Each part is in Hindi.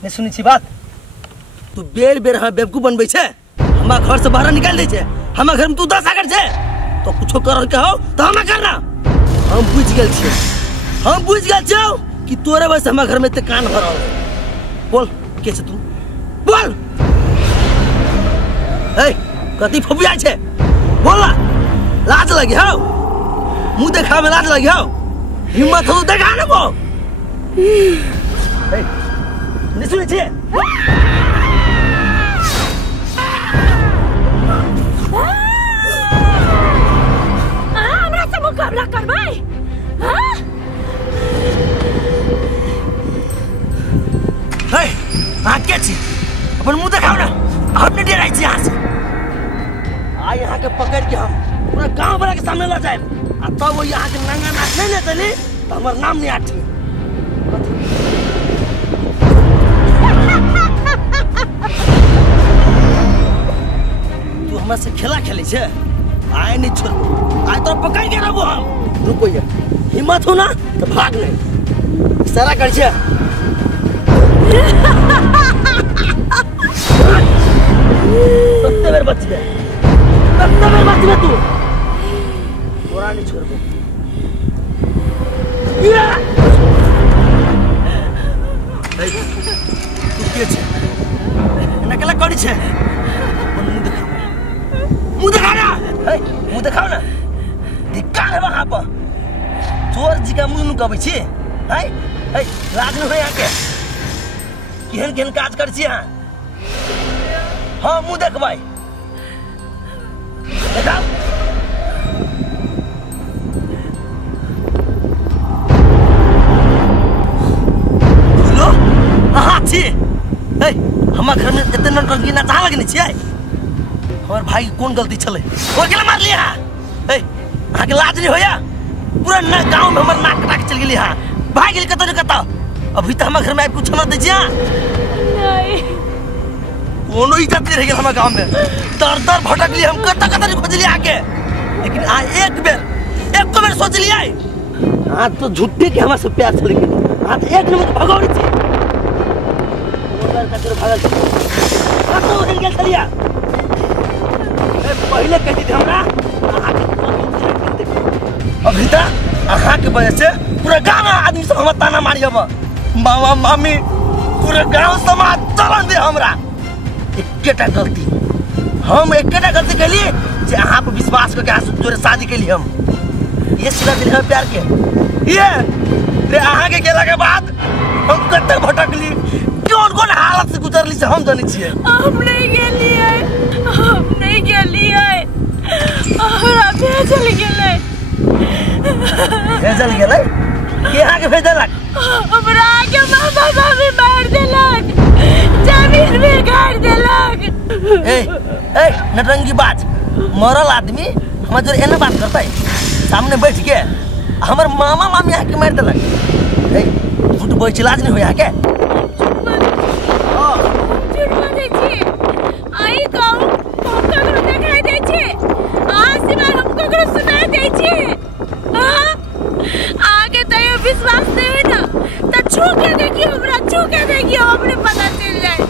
नहीं सुनी छी बात तू बेर बेर हाँ बेवकूफ बनबै छे हमारा घर से बाहर निकाल दे छे हमारा घर में तू 10 आकर छे तो कुछ कर के हो तो हम करना हम बुझ गेल छी हम बुझ गेल छौ कि तोरे वजह से हमारा घर में ते कान भरल बोल के छे तू बोल ए कति फुबिया छे बोल ना लाज लगी हो मुंह देखा में लाज लगी हो हिम्मत हो देखा ना वो ए नहीं सुनी छे मुकाबला करबै हां हे आके छी अपन मुंह दिखाओ ना हमने डराई छी यहां से आ यहां के पकड़ के हम पूरा गांव वाला के सामने ला जाए आ तब वो यहां के नंगा नाच नहीं चली तो हमर नाम नहीं आठी तू हमरा से खेला खेले छे आए नहीं छोड़ आए तो पकड़ के रहो हम रुको ये हिम्मत हो ना तो भाग नहीं सारा कर छे सत्ते बेर बच गए तू तोरा नहीं छोड़बो ए तू के छे नकला करी छे मुंह दिखा ना मुंह दिखाओ ना धिक्कार है वहां पर चोर जी का मुंह नुकाबै छी है लाज न होय आके केहन केहन काज कर छी हां हां मुंह देखबै देखाओ बोलो हां छी ए हमरा घर में एते नौटंकी ना चाह लगनी छी हमार भाई कौन गलती चले और केला मार लिया ए आके लाज नहीं होया पूरा ना गांव में हमर नाक कटा के चल गेली हां भाग गेल कत कत अभी त हमर घर में कुछ ना दे जिया नहीं कोनो इज्जत नहीं रह गेल हमर गांव में दर दर भटकली हम कत खोजली आके लेकिन आ एक बेर सोच लिया हां तो झूठे के हमरा से प्यार चल गेल हां तो एक नंबर भगौरी छी ओकर कतर भागल हां तो दिन गेल चलिया पहले कहती थी हमरा अभी तक अहाँ के वजह से पूरा गांव आदमी सब हम ताना मारी अब मामा मामी पूरा गांव समाज चलन दे हमरा एकेटा गलती हम एकेटा गलती कैली जे अहाँ पे विश्वास करके आसु जोरे शादी कैली हम ये सिला दिल है प्यार के ये रे अहाँ के गेला के बाद हम कते भटकली कौन हालत से गुजरली से हम जाने छिए हम नहीं गेलिए हमरा भेजल गेलै के आगे भेजलक हमरा के मामा बाबी मार देलक जमीन में गाड़ देलक ए नटंगी बाज मरल आदमी हम जो एने बात करता है सामने बैठ के हमर मामा मामी आके मार देलक ए झूठ बोल इलाज नहीं होया के विश्वास नहीं है ना तो छू के देखियो अपने पता चल जाए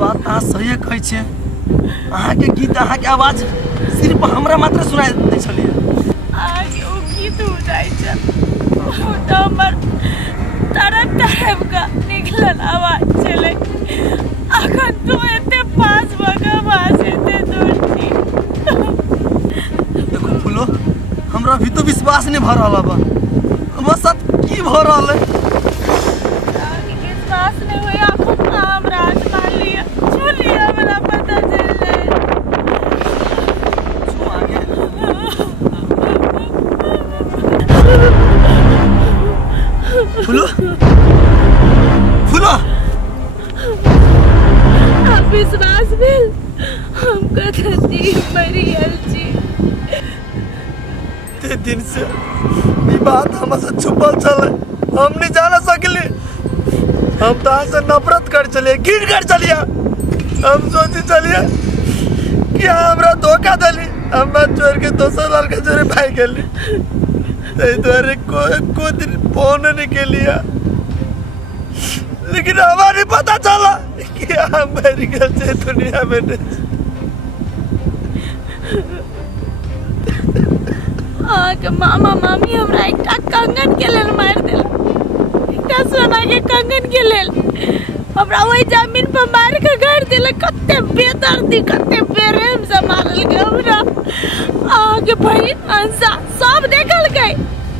बात आ सही कहै छे अहाँ के गीत अहाँ के आवाज सिर्फ हमरा मात्र सुनाई दै छलिए आगे ओ गीत हो जाय छै ओ तो हमर तरह टाइप का निकलल आवाज चले अखन तो एते पास भगवा से एते दूर छी हमरा भी तो विश्वास नहीं भ रहा बा हमरा साथ की भ रहा है विश्वास नहीं होया हम राज मान लिया छू लिया हमरा पता चल जाए छू आगे फुलो अब विश्वास भेल हम कथी मरियल छी ते दिन से ये बात हमसे छुपल चले हम नहीं जान सकली हम तो से नफरत कर चलिए घिन कर चलिए हम सोची चलिए कि हमरा धोखा दली हम चोर के दोसर लड़का चोरी भाई गेली तुम्हारे को दिन फोन नहीं के लिया, लेकिन हमारे पता चला कि अमेरिका से दुनिया में मामा मामी हमरा एकटा कंगन के लेल मार देल, एकटा सोना के कंगन के लेल हमरा वही जमीन पर मार के घर दिल। कते बेदर्दी कते बेरहम से मारल के हमरा। आगे भाई अंसा सब देखल गए,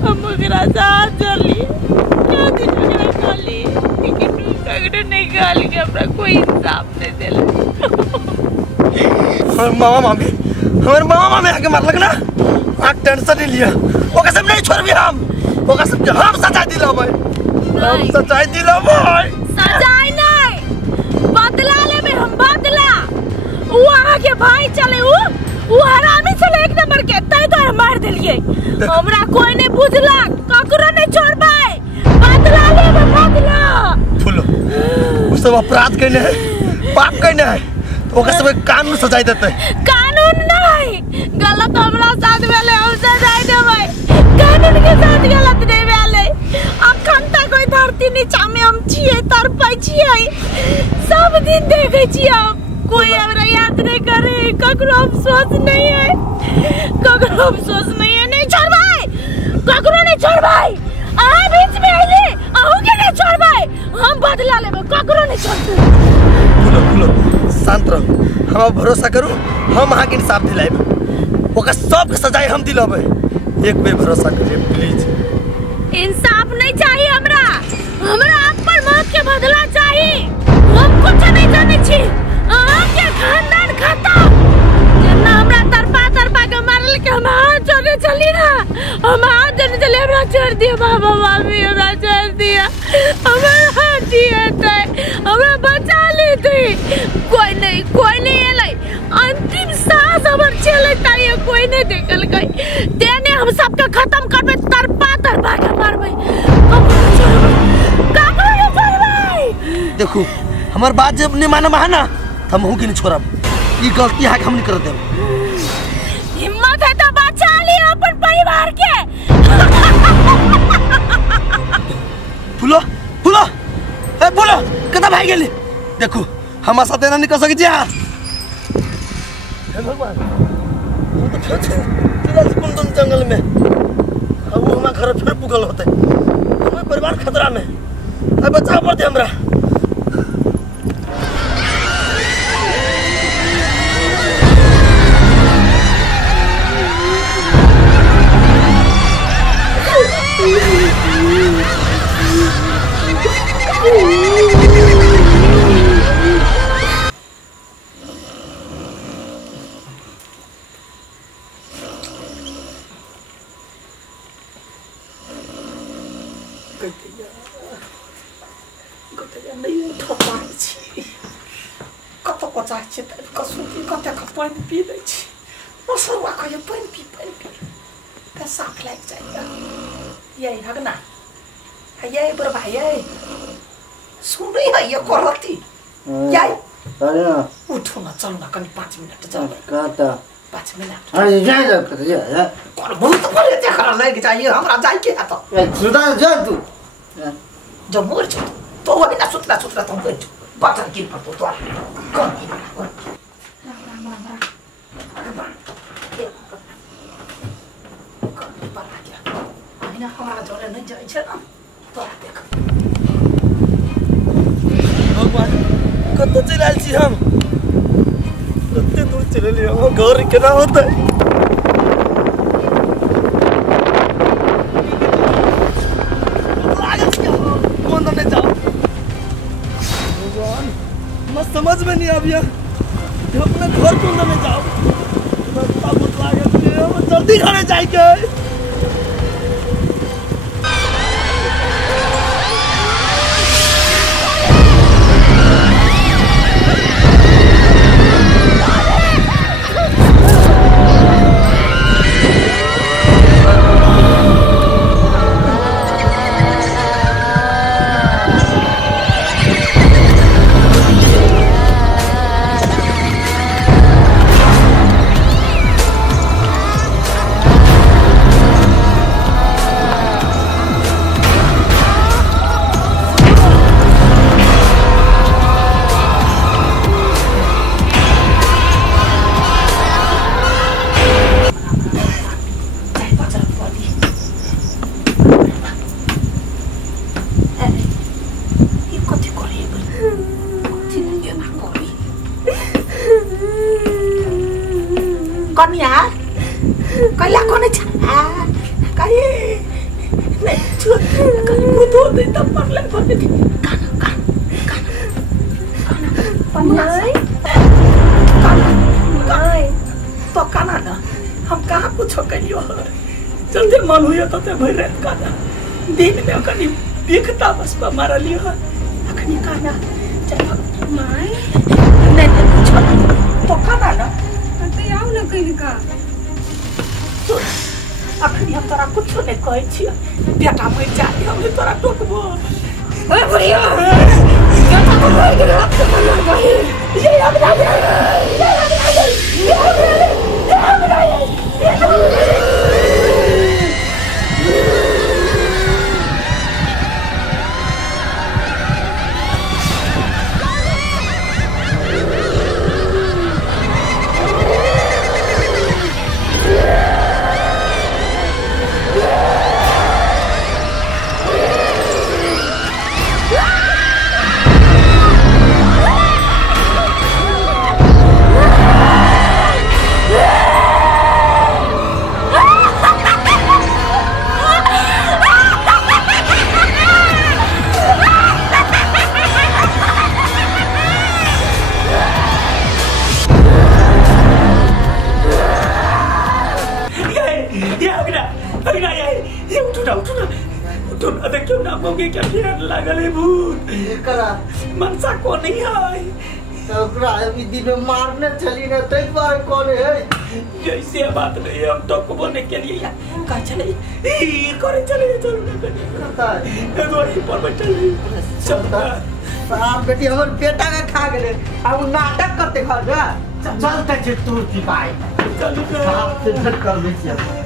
हम ओकरा साथ चली क्या दिन ओकरा गाली, लेकिन ओकरा नहीं गाली के हमरा कोई इंसाफ नहीं देल। हमारे मामा मामी आके मारलक ना, आप टेंशन नहीं लिया, वो कसम नहीं छोड़बी हम, वो कसम के हम सच्चाई दिलाबै, हम सच्चाई दिलाबै। सच्चाई नहीं, बदला लेबे हम बदला। वो आगे भाई चले, वो हरामी चले एक नंबर के, तै तो मार देलिए। हमरा कोई नहीं बुझलक, ककरो नहीं छोड़बै, बदला लेबे बदला। फुलो वो सब अपराध करने है, पाप करने है, वो कसम कानून सजाई देते। कानून नहीं, गलत हमरा साथ भेले हम सजाई देबै, कानून के साथ गलत नहीं भेले। अखन तक कोई धरती नीचा में हम छिए, तरपै छिए, सब दिन देखे छिए हम, कोई हमरा याद नहीं करे, ककरो अफसोस नहीं है, ककरो अफसोस नहीं है। नहीं छोड़बै, ककरो नहीं छोड़बै, आ बीच में आइले आहू के नहीं छोड़बै, हम बदला लेबै, ककरो नहीं छोड़बै। फुलो फुलो शांत रहो, हम भरोसा करू, हम अहाँ के इंसाफ दिलाएब, ओकर सबके सजाई हम दिलाबै, एक बेर भरोसा करिए प्लीज। इंसाफ नहीं चाहिए हमरा, हमरा अपन मौत के बदला चाहिए। हम कुछ नहीं जाने छी, के खानदान खत्म। जना हमरा तरपा के मारल के हम हाथ जोड़ने चली ना, हम हाथ जोड़ने चले, हमरा छोड़ दिया बाबा मामी, हमरा छोड़ दिया, हमरा हाथ दिया थे, हमरा बचा लेते। कोई नहीं एलै, अंतिम सांस हमर चले ताई, कोई नहीं देखल गई, देने हम सबके खत्म करबे, तरपा के मारबै, ककरो छोड़बै। देखो हमार बात जब नहीं मानब है ना, हम हूँ कि नहीं छोड़ब, ये गलती है कि हम नहीं कर देब। हिम्मत है तो बचा लियो अपन परिवार के। फुलो फुलो ए फुलो कता भाग गेली, देखो हमार साथ एना नहीं कर सकै छी यार। हे भगवान, हम तो चला कुंदन जंगल में, अब हमार घर फिर पुगल होते, हमार परिवार खतरा में, अब बचाव पड़ते हमरा। उठो न, चलो न, कनी 5 मिनट चलो। कता 5 मिनट अरे जा जा कर जा कौन बहुत बड़े देखा लग जाइए, हमरा जाई के त ए सुदा जा तू जब मोर छ तो वो बिना सुतला तो गई बात की पर तो कौन की हमारा जोड़े नहीं जाए छे ना, तो देख भगवान कत चल छी हम, कते दूर चले लिए, हम घर केना होते। कौन ने जाओ भगवान, मैं समझ में नहीं आविया, अपने घर कौन में जाओ, जल्दी घरे जाएंगे। कन्या कैला कोने छ काई नहीं छु कल बुतो दे त परले कोने कान नहीं तो काना ना हम कहाँ कुछ करियो जल्दी मन हुयो तो ते भइ रहत काना दिन में कनी देखता बस मारा लियो अखनी काना चल माय नहीं कुछ तो काना ना तो आओ न कहीं का अखनी हम तोरा कुछ नहीं कहै छी बेटा मर जाए हम तोरा टोकबो ओए बुढ़िया बेटा को कोई के रात से मना गई ये हमरा क्या लागल है भूत करा मनसा को नहीं है तो ओकरा अभी दिन में मारने चली ना तै बार कौन है जैसे बात नहीं है हम तो को बोलने के लिए का चले ई करे चले चलो ना कहता है तो ही पर बैठल चलता साहब बेटी हमर बेटा का खा गेले अब नाटक करते घर जा चलते जे तू की भाई चल साहब से कर दे